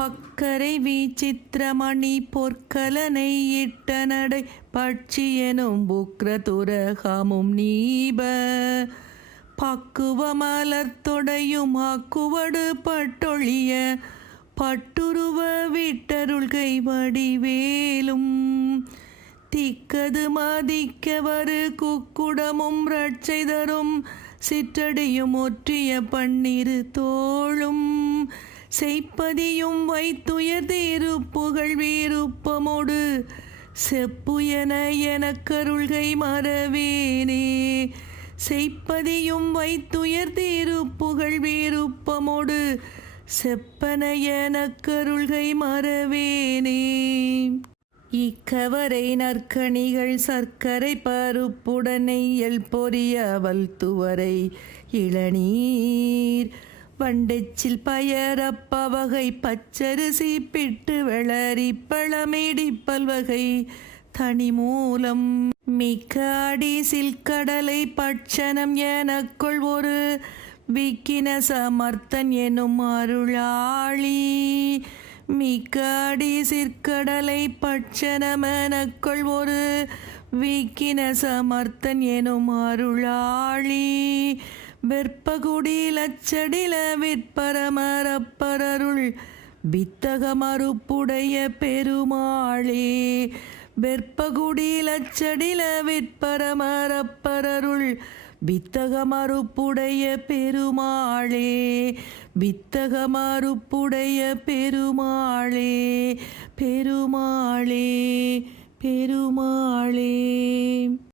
பக்கரை வீச்சித்திரமணி பொற்கலனை இட்ட நடை பட்சியனும் புக்ரதுரகமும் நீப. பக்குவ மலர்த்தொடையும் அக்குவடு பட்டொழிய பட்டுருவ விட்டருள்கை வடிவேலும். திக்கது மதிக்கவரு குக்குடமும் ரட்சை தரும் சிற்றடியும் ஒற்றிய பன்னிரு தோளும். செய்ப்பதியும் வைத்துயர் தேரு புகழ் வேறுப்பமோடு செப்புயன எனக்கருள்கை மறவேனே. செய்ப்பதியும் வைத்துயர் தேரு புகழ் வேறுப்பமோடு செப்பன எனக்கருள்கை மறவேனே. இக்கவரை நற்கணிகள் சர்க்கரை பருப்புடனை எல் பொரியவல் துவரை இளநீர் வண்டெச்சில் பயரப்பவகை பச்சரிசி பிட்டு வளரி பழமேடி தனி மூலம் மிக்க அடி சில்கடலை பட்சணம் எனக்குள் ஒரு விக்கின சமர்த்தன் எனும் அருளாளி. மிக்காடி சிற்கடலை பட்சணமெனக்குள் ஒரு விக்கின சமர்த்தன் எனும் அருளாளி. வெற்பகுடி லச்சடில விற்பரமரப்பரருள் வித்தகமறுப்புடைய பெருமாளே. வெற்பகுடி லச்சடில விற்பரமரப்பரருள் வித்தகமறுப்புடைய பெருமாளே. வித்தகமறுப்புடைய பெருமாளே. பெருமாளே. பெருமாளே.